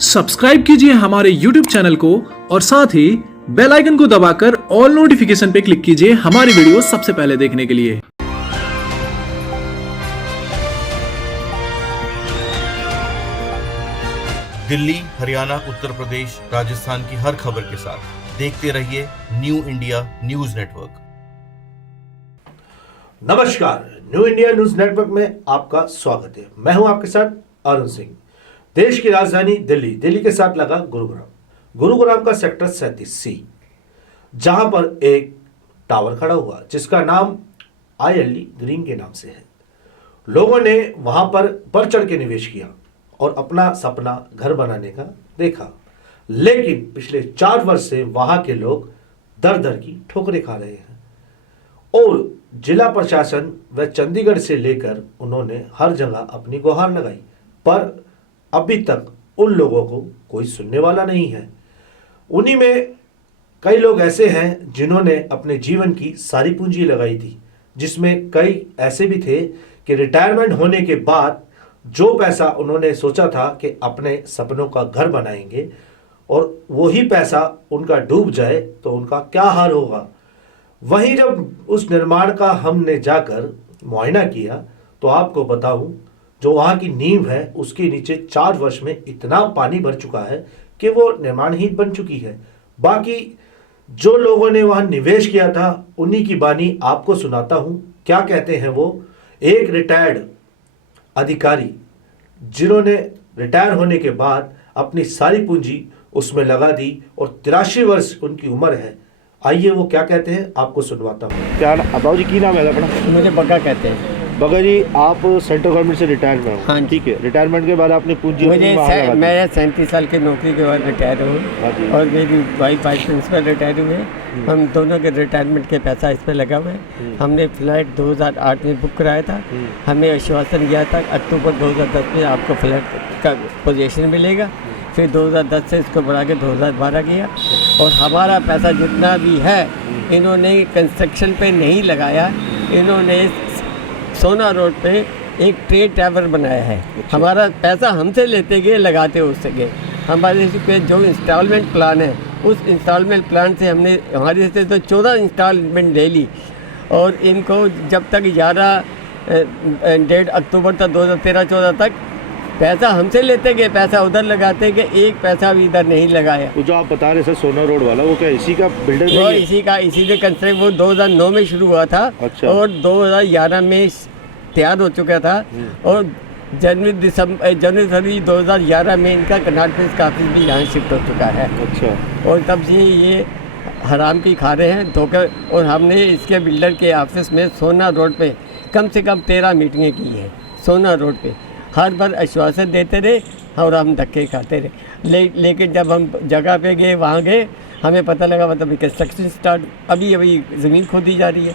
Subscribe कीजिए हमारे YouTube channel को और साथ ही बेल आइकन को दबाकर ऑल नोटिफिकेशन पे क्लिक कीजिए हमारी वीडियो सबसे पहले देखने के लिए। दिल्ली, हरियाणा, उत्तर प्रदेश, राजस्थान की हर खबर के साथ देखते रहिए न्यू इंडिया न्यूज नेटवर्क। नमस्कार, न्यू इंडिया न्यूज नेटवर्क में आपका स्वागत है। मैं हूं आपके साथ अरुण सिंह। देश की राजधानी दिल्ली के साथ लगा गुरुग्राम का सेक्टर 37C, जहां पर एक टावर खड़ा हुआ जिसका नाम ILD ग्रीन के नाम से है। लोगों ने वहां पर बढ़ चढ़ के निवेश किया और अपना सपना घर बनाने का देखा, लेकिन पिछले 4 वर्ष से वहां के लोग दर दर की ठोकरें खा रहे हैं और जिला प्रशासन व चंडीगढ़ से लेकर उन्होंने हर जगह अपनी गुहार लगाई, पर अभी तक उन लोगों को कोई सुनने वाला नहीं है। उन्हीं में कई लोग ऐसे हैं जिन्होंने अपने जीवन की सारी पूंजी लगाई थी, जिसमें कई ऐसे भी थे कि रिटायरमेंट होने के बाद जो पैसा उन्होंने सोचा था कि अपने सपनों का घर बनाएंगे और वही पैसा उनका डूब जाए तो उनका क्या हाल होगा। वहीं जब उस निर्माण का हमने जाकर मुआयना किया तो आपको बताऊं, जो वहाँ की नींव है उसके नीचे 4 वर्ष में इतना पानी भर चुका है कि वो निर्माणहीन बन चुकी है। बाकी जो लोगों ने वहाँ निवेश किया था उन्हीं की बानी आपको सुनाता हूँ। क्या कहते हैं वो एक रिटायर्ड अधिकारी जिन्होंने रिटायर होने के बाद अपनी सारी पूंजी उसमें लगा दी और 83 वर्ष उनकी उम्र है। आइए वो क्या कहते हैं आपको सुनवाता हूँ। क्या अबाऊ जी की नाम है अपना? मुझे बग्गा कहते हैं। बग्गा जी, आप सेंट्रल गवर्नमेंट से रिटायर में हो? हाँ, ठीक है। रिटायरमेंट के बाद आपने पूंजी मैं 37 साल की नौकरी के बाद रिटायर हूँ और मेरी वाइफ वाइस प्रिंसिपल रिटायर हुए। हम दोनों के रिटायरमेंट के पैसा इस पर लगा हुआ है। हमने फ्लैट 2008 में बुक कराया था। हमें आश्वासन दिया था अक्टूबर 2010 में आपको फ्लैट का पोजीशन मिलेगा। फिर 2010 से इसको बढ़ा के 2012 किया और हमारा पैसा जितना भी है इन्होंने कंस्ट्रक्शन पे नहीं लगाया। इन्होंने सोना रोड पे एक ट्रेड टावर बनाया है। हमारा पैसा हमसे लेते गए, लगाते उससे गए। हमारे पे जो इंस्टॉलमेंट प्लान है उस इंस्टॉलमेंट प्लान से हमने हमारे से तो 14 इंस्टॉलमेंट ले ली और इनको जब तक 11 अक्टूबर तक 2013-14 तक पैसा हमसे लेते गए, पैसा उधर लगाते गए, एक पैसा भी इधर नहीं लगाया। जो आप बता रहे सर सोना रोड वाला, वो क्या इसी का बिल्डर? वो इसी के कंस्ट्रक्ट वो 2009 में शुरू हुआ था। अच्छा। और 2011 में तैयार हो चुका था और जनवरी फरवरी 2011 में इनका कनाट प्लेस काफ़ी भी यहाँ शिफ्ट हो चुका है। अच्छा। और तब से ये हराम की खा रहे हैं धोखे। और हमने इसके बिल्डर के ऑफिस में सोना रोड पे कम से कम 13 मीटिंगें की हैं। सोना रोड पे हर बार आश्वासन देते रहे और हम धक्के खाते रहे। लेकिन जब हम जगह पे गए, वहाँ गए, हमें पता लगा मतलब कंस्ट्रक्शन स्टार्ट अभी ज़मीन खोदी जा रही है।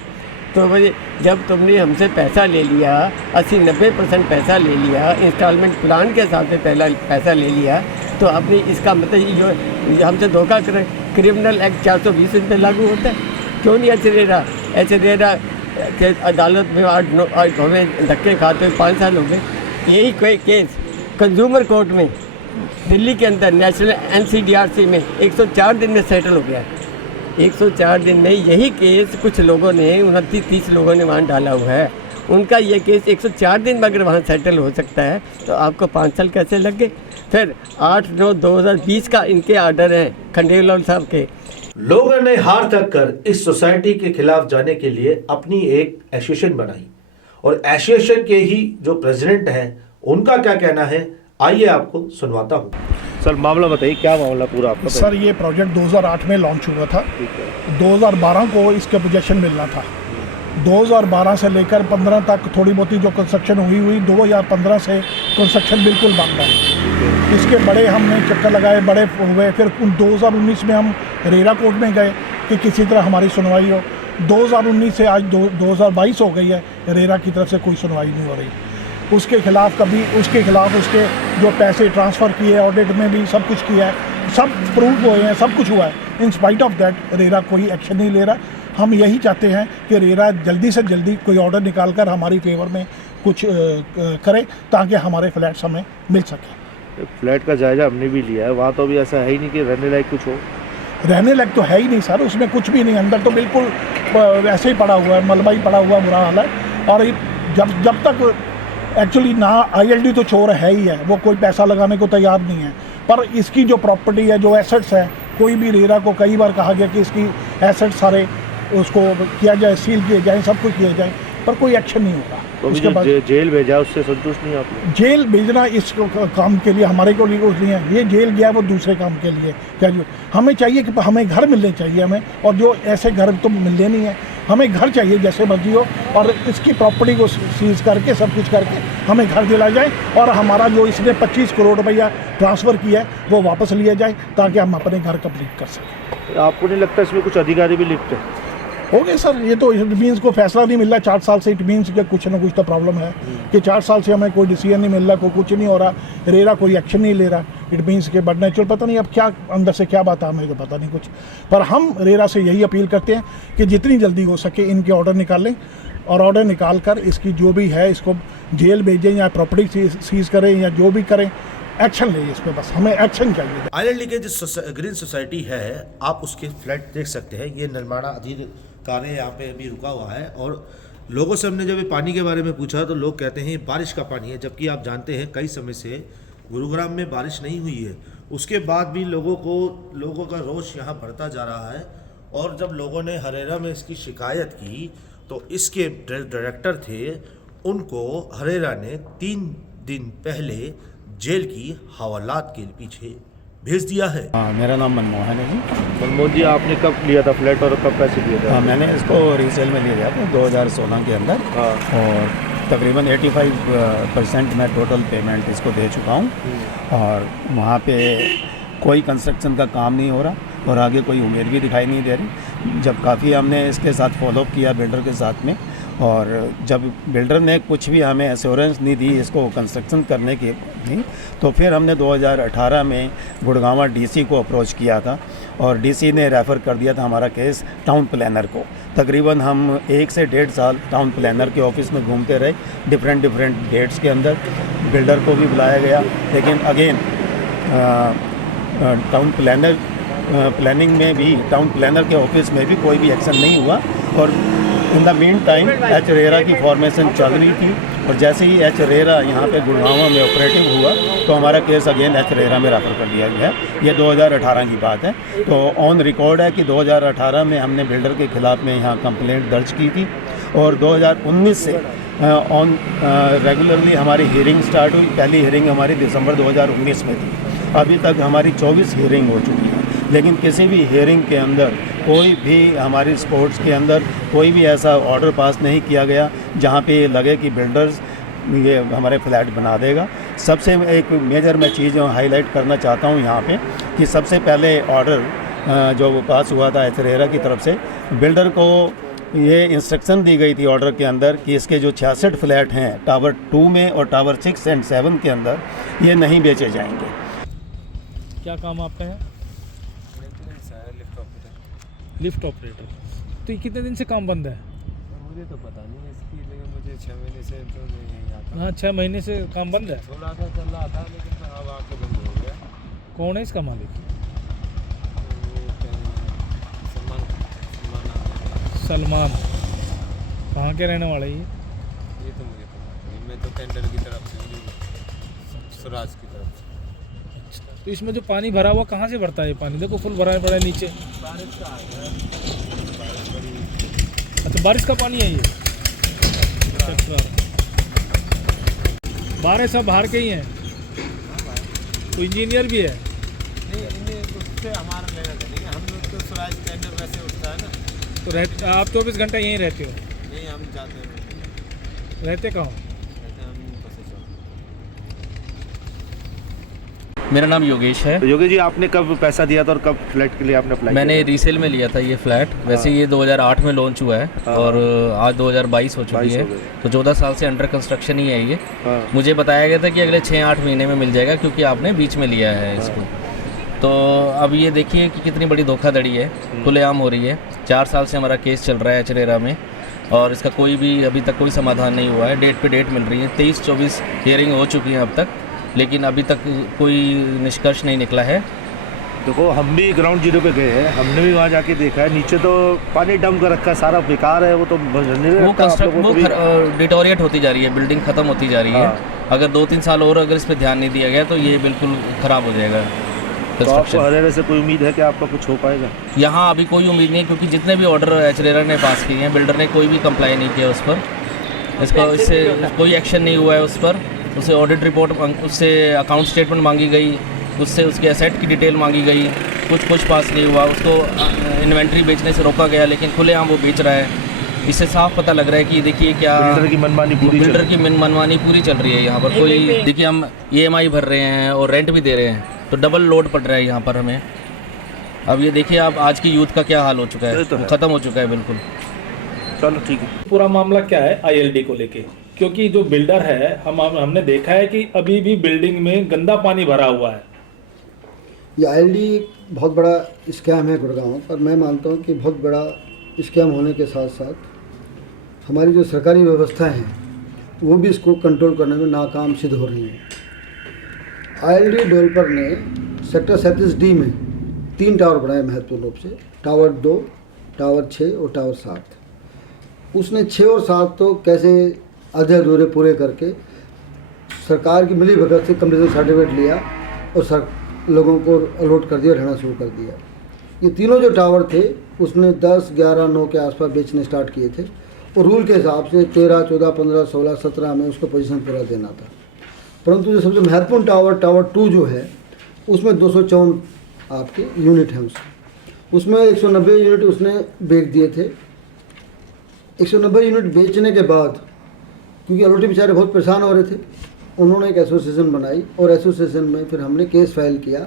तो भाई जब तुमने हमसे पैसा ले लिया, 80-90% पैसा ले लिया, इंस्टॉलमेंट प्लान के हिसाब से पहला पैसा ले लिया, तो आपने इसका मतलब जो हमसे धोखा कर, क्रिमिनल एक्ट 420 पे लागू होता है। क्यों नहीं ऐसे दे रहा कि अदालत में आज हमें धक्के खाते हुए 5 साल हो गए। यही कोई केस कंज्यूमर कोर्ट में दिल्ली के अंदर नेशनल NCDRC में 104 दिन में सेटल हो गया। 104 दिन में यही केस कुछ लोगों ने 29-30 लोगों ने वहाँ डाला हुआ है। उनका ये केस 104 दिन में अगर वहाँ सेटल हो सकता है तो आपको 5 साल कैसे लग गए? फिर 8/9/2020 का इनके आर्डर हैं खंडेलवाल साहब के। लोगों ने हार तक कर इस सोसाइटी के खिलाफ जाने के लिए अपनी एक एसोसिएशन बनाई और एसोसिएशन के ही जो प्रेसिडेंट हैं उनका क्या कहना है, आइए आपको सुनवाता हूँ। सर मामला बताइए, क्या मामला पूरा आपका? सर ये प्रोजेक्ट 2008 में लॉन्च हुआ था। 2012 को इसका पोजेशन मिलना था। 2012 से लेकर 15 तक थोड़ी बहुत जो कंस्ट्रक्शन हुई 2015 से कंस्ट्रक्शन बिल्कुल बंद है। इसके बड़े हमने चक्कर लगाए, बड़े हुए। फिर 2019 में हम रेरा कोर्ट में गए कि किसी तरह हमारी सुनवाई हो। 2019 से आज 2022 हो गई है, रेरा की तरफ से कोई सुनवाई नहीं हो रही। उसके खिलाफ उसके जो पैसे ट्रांसफ़र किए, ऑडिट में भी सब कुछ किया है, सब प्रूव हुए हैं, सब कुछ हुआ है। In spite of that RERA कोई एक्शन नहीं ले रहा। हम यही चाहते हैं कि रेरा जल्दी से जल्दी कोई ऑर्डर निकाल कर हमारी फेवर में कुछ करे ताकि हमारे फ्लैट्स हमें मिल सकें। फ्लैट का जायजा हमने भी लिया है, वहाँ तो अभी ऐसा है ही नहीं कि रहने लायक कुछ हो। रहने लायक तो है ही नहीं सर, उसमें कुछ भी नहीं, अंदर तो बिल्कुल वैसे ही पड़ा हुआ है, मलबा ही पड़ा हुआ, बुरा हाल है। और जब तक एक्चुअली ना ILD तो चोर है ही है, वो कोई पैसा लगाने को तैयार नहीं है, पर इसकी जो प्रॉपर्टी है, जो एसेट्स है, कोई भी रेरा को कई बार कहा गया कि इसकी एसेट्स सारे उसको किया जाए, सील किए जाए, सब कुछ किया जाए, पर कोई एक्शन नहीं होगा। तो उसके बाद जेल भेजा, उससे संतुष्ट नहीं आप लोग? जेल भेजना इस काम के लिए हमारे को नहीं है, ये जेल गया वो दूसरे काम के लिए। क्या जो हमें चाहिए कि हमें घर मिलने चाहिए हमें, और जो ऐसे घर तो मिलने नहीं है, हमें घर चाहिए जैसे मर्जी हो, और इसकी प्रॉपर्टी को सीज करके सब कुछ करके हमें घर दिला जाए, और हमारा जो इसने 25 करोड़ रुपया ट्रांसफ़र किया है वो वापस लिया जाए, ताकि हम अपने घर कंप्लीट कर सकें। आपको नहीं लगता इसमें कुछ अधिकारी भी लिप्त है? हो गए सर, ये तो इट मीन्स को फैसला नहीं मिल रहा 4 साल से, इट मीन्स कि कुछ ना कुछ तो प्रॉब्लम है कि 4 साल से हमें कोई डिसीजन नहीं मिल रहा, कोई कुछ नहीं हो रहा, रेरा कोई एक्शन नहीं ले रहा। इट मीन्स के बट नेचुरल पता नहीं अब क्या अंदर से क्या बात है, हमें तो पता नहीं कुछ। पर हम रेरा से यही अपील करते हैं कि जितनी जल्दी हो सके इनके ऑर्डर निकालें, और ऑर्डर निकाल कर इसकी जो भी है इसको जेल भेजें या प्रॉपर्टी सीज करें या जो भी करें, एक्शन लें इस पर, बस हमें एक्शन चाहिए। आइलैंड के जो ग्रीन सोसाइटी है, आप उसके फ्लैट देख सकते हैं, ये निर्माणाधीन कार्य यहाँ पे अभी रुका हुआ है। और लोगों से हमने जब ये पानी के बारे में पूछा तो लोग कहते हैं बारिश का पानी है, जबकि आप जानते हैं कई समय से गुरुग्राम में बारिश नहीं हुई है। उसके बाद भी लोगों का रोष यहाँ बढ़ता जा रहा है। और जब लोगों ने हरेरा में इसकी शिकायत की तो इसके डायरेक्टर थे, उनको हरेरा ने 3 दिन पहले जेल की हवालात के पीछे भेज दिया है। हाँ, मेरा नाम मनमोहन है जी। मनमोहन जी, आपने कब लिया था फ्लैट और कब पैसे दिए थे? हाँ, मैंने इसको रीसेल में लिया था 2016 के अंदर। हाँ। और तकरीबन 85% मैं टोटल पेमेंट इसको दे चुका हूँ, और वहाँ पे कोई कंस्ट्रक्शन का काम नहीं हो रहा, और आगे कोई उम्मीद भी दिखाई नहीं दे रही। जब काफ़ी हमने इसके साथ फॉलोअप किया बिल्डर के साथ में, और जब बिल्डर ने कुछ भी हमें एश्योरेंस नहीं दी इसको कंस्ट्रक्शन करने की नहीं, तो फिर हमने 2018 में गुड़गांव डीसी को अप्रोच किया था, और डीसी ने रेफ़र कर दिया था हमारा केस टाउन प्लानर को। तकरीबन हम 1 से 1.5 साल टाउन प्लानर के ऑफिस में घूमते रहे, डिफरेंट डेट्स के अंदर। बिल्डर को भी बुलाया गया, लेकिन अगेन टाउन प्लानिंग में भी, टाउन प्लानर के ऑफिस में भी कोई भी एक्शन नहीं हुआ। और in the mean time H RERA की फॉर्मेशन चल रही थी, और जैसे ही एच रेरा यहाँ पे गुड़गांव में ऑपरेटिव हुआ तो हमारा केस अगेन एच रेरा में रेफर कर दिया गया है। ये 2018 की बात है। तो ऑन रिकॉर्ड है कि 2018 में हमने बिल्डर के ख़िलाफ़ में यहाँ कंप्लेंट दर्ज की थी, और 2019 से ऑन रेगुलरली हमारी हियरिंग स्टार्ट हुई। पहली हियरिंग हमारी दिसंबर 2019 में थी। अभी तक हमारी 24 हियरिंग हो चुकी है, लेकिन किसी भी हियरिंग के अंदर कोई भी हमारी स्पोर्ट्स के अंदर कोई भी ऐसा ऑर्डर पास नहीं किया गया जहाँ पे ये लगे कि बिल्डर्स ये हमारे फ्लैट बना देगा। सबसे एक मेजर मैं चीज़ हाईलाइट करना चाहता हूँ यहाँ पे कि सबसे पहले ऑर्डर जो पास हुआ था एच रेरा की तरफ से, बिल्डर को ये इंस्ट्रक्शन दी गई थी ऑर्डर के अंदर कि इसके जो 66 फ्लैट हैं टावर 2 में और टावर 6 एंड 7 के अंदर, ये नहीं बेचे जाएंगे। क्या काम आपका है? Lift operator. तो ये कितने दिन से काम बंद है? मुझे तो पता नहीं है इसकी, लेकिन मुझे 6 महीने से तो नहीं आता। हाँ, 6 महीने से काम बंद है। थोड़ा सा चल रहा था, लेकिन अब आके बंद हो गया। कौन है इसका मालिक? सलमान। कहाँ के रहने वाले ये? ये तो मुझे पता नहीं, मैं तो टेंडर की तरफ से, स्वराज की तरफ से। अच्छा, तो इसमें जो पानी भरा हुआ कहाँ से भरता है? ये पानी देखो फुल भरा पड़ा है नीचे। बारिश का आ गया, अच्छा, बारिश का पानी है ये? बाहर सब बाहर के ही हैं? तो इंजीनियर भी है? नहीं, इन्हें उससे हमारा लेना चलेगा। हम लोग तो स्वराज टेंडर वैसे उठता है ना। तो आप 24 घंटा यहीं रहते हो? नहीं, हम जाते हैं। रहते कहाँ? मेरा नाम योगेश है। तो योगेश जी, आपने कब पैसा दिया था और कब फ्लैट के लिए आपने अप्लाई मैंने किया? रीसेल में लिया था ये फ्लैट। वैसे ये 2008 में लॉन्च हुआ है, और आज 2022 हो चुकी है, तो 14 साल से अंडर कंस्ट्रक्शन ही है ये। मुझे बताया गया था कि अगले 6-8 महीने में मिल जाएगा, क्योंकि आपने बीच में लिया है इसको। तो अब ये देखिए कि कितनी बड़ी धोखाधड़ी है, खुलेआम हो रही है। 4 साल से हमारा केस चल रहा है एच रेरा में, और इसका कोई भी अभी तक कोई समाधान नहीं हुआ है। डेट पे डेट मिल रही है, 23-24 हियरिंग हो चुकी है अब तक, लेकिन अभी तक कोई निष्कर्ष नहीं निकला है। देखो हम भी ग्राउंड जीरो पे गए हैं, हमने भी वहाँ जाके देखा है, नीचे तो पानी डंप कर रखा है, सारा बेकार है, वो तो डिटोरिएट होती जा रही है, बिल्डिंग ख़त्म होती जा रही है। अगर 2-3 साल और अगर इस पर ध्यान नहीं दिया गया तो ये बिल्कुल ख़राब हो जाएगा। तो आपको हरेरा से कोई उम्मीद है कि आपका कुछ हो पाएगा? यहाँ अभी कोई उम्मीद नहीं है, क्योंकि जितने भी ऑर्डर एचरेरा ने पास किए हैं, बिल्डर ने कोई भी कंप्लाई नहीं किया उस पर। इससे कोई एक्शन नहीं हुआ है उस पर। उससे ऑडिट रिपोर्ट, उससे अकाउंट स्टेटमेंट मांगी गई, उससे उसके एसेट की डिटेल मांगी गई, कुछ पास नहीं हुआ। उसको इन्वेंट्री बेचने से रोका गया, लेकिन खुलेआम वो बेच रहा है। इससे साफ पता लग रहा है कि देखिए क्या बिल्डर की मनमानी पूरी चल रही है यहाँ पर। कोई देखिए हम EMI भर रहे हैं और रेंट भी दे रहे हैं, तो डबल लोड पड़ रहा है यहाँ पर हमें। अब ये देखिए आप आज की यूथ का क्या हाल हो चुका है, ख़त्म हो चुका है बिल्कुल। चलो ठीक है। पूरा मामला क्या है ILD को लेके, क्योंकि जो बिल्डर है हमने देखा है कि अभी भी बिल्डिंग में गंदा पानी भरा हुआ है। ये ILD बहुत बड़ा स्कैम है गुड़गांव, पर मैं मानता हूँ कि बहुत बड़ा स्कैम होने के साथ साथ हमारी जो सरकारी व्यवस्थाएं हैं वो भी इसको कंट्रोल करने में नाकाम सिद्ध हो रही हैं। ILD डेवलपर ने सेक्टर 37D में 3 टावर बनाए महत्वपूर्ण रूप से, टावर 2, टावर 6 और टावर 7। उसने 6 और 7 तो कैसे आधे अधूरे पूरे करके सरकार की मिली भगत से कंप्लीशन सर्टिफिकेट लिया और लोगों को अलॉट कर दिया, रहना शुरू कर दिया। ये तीनों जो टावर थे उसने 10, 11, 9 के आसपास बेचने स्टार्ट किए थे और रूल के हिसाब से 13, 14, 15, 16, 17 में उसको पोजीशन पूरा देना था। परंतु जो सबसे महत्वपूर्ण टावर 2 जो है उसमें 254 आपके यूनिट हैं, उसमें 190 यूनिट उसने बेच दिए थे। 190 यूनिट बेचने के बाद क्योंकि अलॉटी बेचारे बहुत परेशान हो रहे थे, उन्होंने एक एसोसिएशन बनाई और एसोसिएशन में फिर हमने केस फाइल किया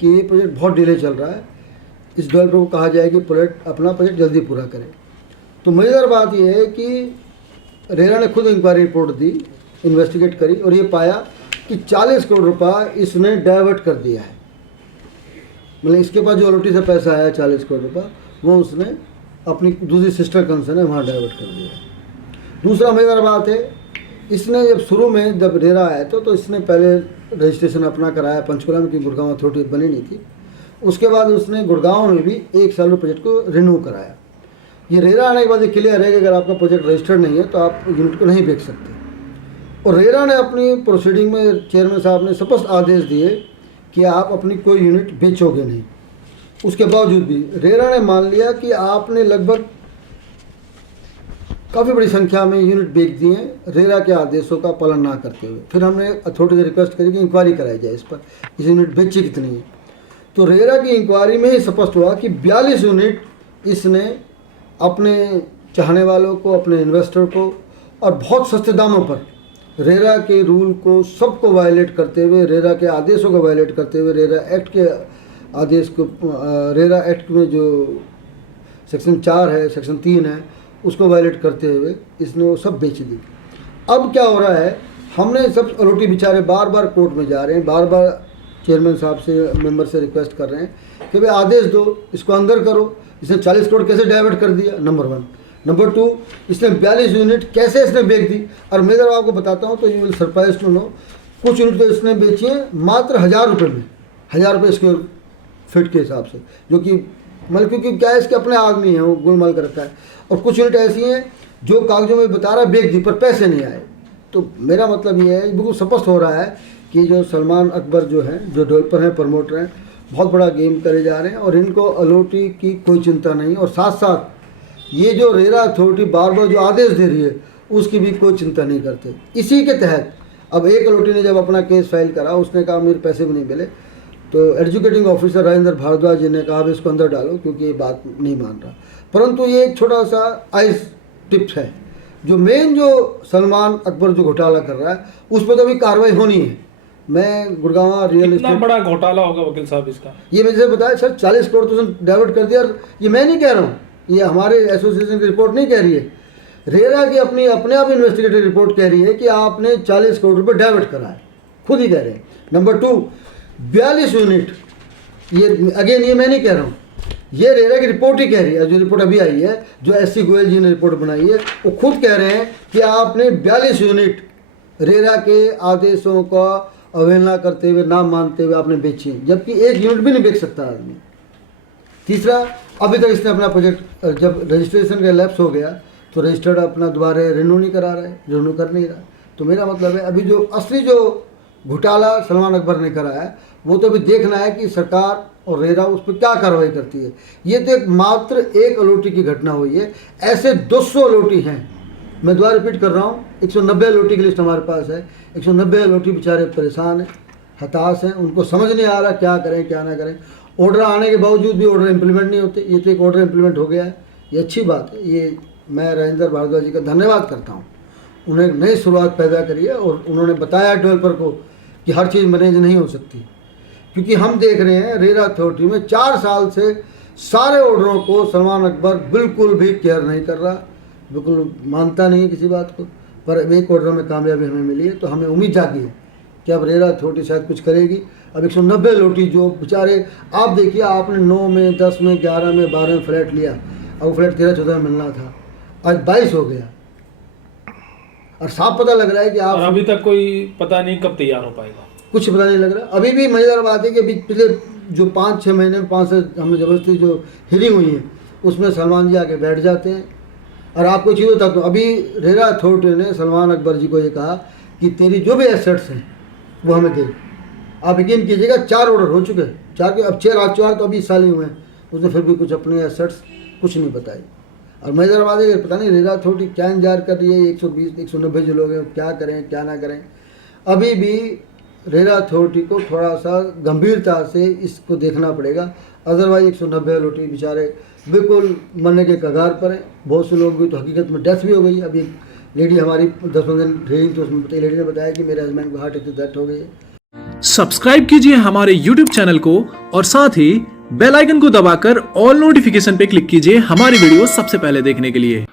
कि ये प्रोजेक्ट बहुत डिले चल रहा है, इस डेवलपर को कहा जाए कि अपना प्रोजेक्ट जल्दी पूरा करें। तो मज़ेदार बात यह है कि रेरा ने खुद इंक्वायरी रिपोर्ट दी, इन्वेस्टिगेट करी और ये पाया कि 40 करोड़ रुपया इसने डाइवर्ट कर दिया है। मतलब इसके पास जो अलॉटी से पैसा आया 40 करोड़ रुपया वो उसने अपनी दूसरी सिस्टर कंसर्न है वहाँ डाइवर्ट कर दिया है। दूसरा मज़ेदार बात है, इसने जब शुरू में जब रेरा आया तो इसने पहले रजिस्ट्रेशन अपना कराया पंचकुला में, क्योंकि गुड़गांव अथॉरिटी बनी नहीं थी। उसके बाद उसने गुड़गांव में भी 1 साल में प्रोजेक्ट को रिन्यू कराया। ये रेरा आने के बाद ये क्लियर है कि अगर आपका प्रोजेक्ट रजिस्टर्ड नहीं है तो आप यूनिट को नहीं बेच सकते। और रेरा ने अपनी प्रोसीडिंग में चेयरमैन साहब ने स्पष्ट आदेश दिए कि आप अपनी कोई यूनिट बेचोगे नहीं। उसके बावजूद भी रेरा ने मान लिया कि आपने लगभग काफ़ी बड़ी संख्या में यूनिट बेच दिए रेरा के आदेशों का पालन ना करते हुए। फिर हमने अथॉरिटी से रिक्वेस्ट करी कि इंक्वायरी कराई जाए इस पर, इस यूनिट बेची कितनी है। तो रेरा की इंक्वायरी में ही स्पष्ट हुआ कि 42 यूनिट इसने अपने चाहने वालों को, अपने इन्वेस्टर को और बहुत सस्ते दामों पर रेरा के रूल को सबको वायलेट करते हुए, रेरा के आदेशों को वायलेट करते हुए, रेरा एक्ट के आदेश को, रेरा एक्ट में जो सेक्शन 4 है, सेक्शन 3 है, उसको वायलेट करते हुए इसने वो सब बेच दी। अब क्या हो रहा है, हमने सब अलॉटी बेचारे बार बार कोर्ट में जा रहे हैं, बार बार चेयरमैन साहब से, मेंबर से रिक्वेस्ट कर रहे हैं कि भाई आदेश दो, इसको अंदर करो। इसने 40 करोड़ कैसे डाइवर्ट कर दिया, नंबर 1। नंबर 2, इसने 42 यूनिट कैसे इसने बेच दी। और मैं जब आपको बताता हूँ तो you will surprise to know, कुछ यूनिट तो इसने बेची है मात्र 1000 रुपये में, 1000 रुपये स्क्वायर फीट के हिसाब से, जो कि मतलब क्योंकि क्या है, इसके अपने आदमी हैं, वो गोलमाल कर रखा है। और कुछ यूनिट ऐसी हैं जो कागजों में बता रहा है बेच दी, पर पैसे नहीं आए। तो मेरा मतलब ये है, बिल्कुल स्पष्ट हो रहा है कि जो सलमान अकबर जो हैं, जो डेवलपर हैं, प्रमोटर हैं, बहुत बड़ा गेम करे जा रहे हैं और इनको अलॉटी की कोई चिंता नहीं। और साथ साथ ये जो रेरा अथॉरिटी बार बार जो आदेश दे रही है उसकी भी कोई चिंता नहीं करते। इसी के तहत अब एक अलॉटी ने जब अपना केस फाइल करा, उसने कहा मेरे पैसे भी नहीं मिले, तो एजुकेटिंग ऑफिसर राजेंद्र भारद्वाज जी ने कहा अब इसको अंदर डालो क्योंकि ये बात नहीं मान रहा। परंतु ये एक छोटा सा आइस टिप्स है, जो मेन जो सलमान अकबर जो घोटाला कर रहा है उस पर तो अभी कार्रवाई होनी है। मैं गुड़गांव रियल इतना बड़ा घोटाला होगा वकील साहब इसका, ये मैंने बताया सर, 40 करोड़ तो डाइवर्ट कर दिया। ये मैं नहीं कह रहा हूँ, ये हमारे एसोसिएशन की रिपोर्ट नहीं कह रही है, रेरा की अपने आप इन्वेस्टिगेटिव रिपोर्ट कह रही है कि आपने 40 करोड़ रुपये डाइवर्ट करा है, खुद ही कह रहे हैं। नंबर 2, 42 यूनिट, ये अगेन ये मैं नहीं कह रहा हूँ, ये रेरा की रिपोर्ट ही कह रही है। जो रिपोर्ट अभी आई है, जो SC गोयल जी ने रिपोर्ट बनाई है, वो खुद कह रहे हैं कि आपने 42 यूनिट रेरा के आदेशों का अवहेलना करते हुए, ना मानते हुए आपने बेची हैं, जबकि एक यूनिट भी नहीं बेच सकता आदमी। तीसरा, अभी तक इसने अपना प्रोजेक्ट जब रजिस्ट्रेशन का लैप्स हो गया तो रजिस्टर्ड अपना दोबारा रिन्यू नहीं करा रहा है, रिन्यू कर नहीं रहा। तो मेरा मतलब है अभी जो असली जो घोटाला सलमान अकबर ने करा है वो तो अभी देखना है कि सरकार और रेरा उस पर क्या कार्रवाई करती है। ये तो एक मात्र एक अलोटी की घटना हुई है, ऐसे 200 अलोटी हैं। मैं दोबारा रिपीट कर रहा हूँ, 190 अलोटी की लिस्ट हमारे पास है। 190 अलोटी बेचारे परेशान हैं, हताश हैं, उनको समझ नहीं आ रहा क्या करें क्या ना करें। ऑर्डर आने के बावजूद भी ऑर्डर इम्प्लीमेंट नहीं होते। ये तो एक ऑर्डर इम्प्लीमेंट हो गया है, ये अच्छी बात है। ये मैं राजेंद्र भारद्वाज जी का धन्यवाद करता हूँ, उन्हें एक नई शुरुआत पैदा करी है और उन्होंने बताया डेवलपर को कि हर चीज़ मैनेज नहीं हो सकती। क्योंकि हम देख रहे हैं रेरा अथॉरिटी में 4 साल से सारे ऑर्डरों को सलमान अकबर बिल्कुल भी केयर नहीं कर रहा, बिल्कुल मानता नहीं है किसी बात को। पर एक ऑर्डर में कामयाबी हमें मिली है तो हमें उम्मीद जागी है कि अब रेरा अथॉरिटी शायद कुछ करेगी। अब 190 लोटी जो बेचारे, आप देखिए आपने 9 में 10 में 11 में 12 में फ्लैट लिया, अब वो फ्लैट 13-14 में मिलना था, आज 22 हो गया और साफ पता लग रहा है कि आप, और अभी तक कोई पता नहीं कब तैयार हो पाएगा, कुछ पता नहीं लग रहा। अभी भी मज़ेदार बात है कि अभी पिछले जो 5-6 महीने में 5 से हमने ज़बरदस्ती जो हियरिंग हुई है उसमें सलमान जी आके बैठ जाते हैं। और आपको चीज़ बता दूँ, अभी रेरा अथॉरिटी ने सलमान अकबर जी को ये कहा कि तेरी जो भी एसेट्स हैं वो हमें दे। आप यकीन कीजिएगा 4 ऑर्डर हो चुके हैं, 4 के अब 4 तो अभी साल ही हुए हैं, उसने फिर भी कुछ अपने एसेट्स कुछ नहीं बताए। और मज़ेदार बात है कि पता नहीं रेरा अथॉरिटी क्या इंतजार कर रही है, 120-190 जो लोग हैं क्या करें क्या ना करें। अभी भी रेरा अथॉरिटी को थोड़ा सा गंभीरता से इसको देखना पड़ेगा, अदरवाइज 190 अलोटी बेचारे बिल्कुल मरने के कगार पर हैं। बहुत से लोग भी तो हकीकत में डेथ भी हो गई। अभी लेडी हमारी 10-15 दिन ट्रेनिंग तो उसमें लेडी ने बताया कि मेरे हस्बैंड को हार्ट अटैक से डेथ हो गई है। सब्सक्राइब कीजिए हमारे YouTube चैनल को और साथ ही बेल आइकन को दबाकर ऑल नोटिफिकेशन पे क्लिक कीजिए हमारी वीडियो सबसे पहले देखने के लिए।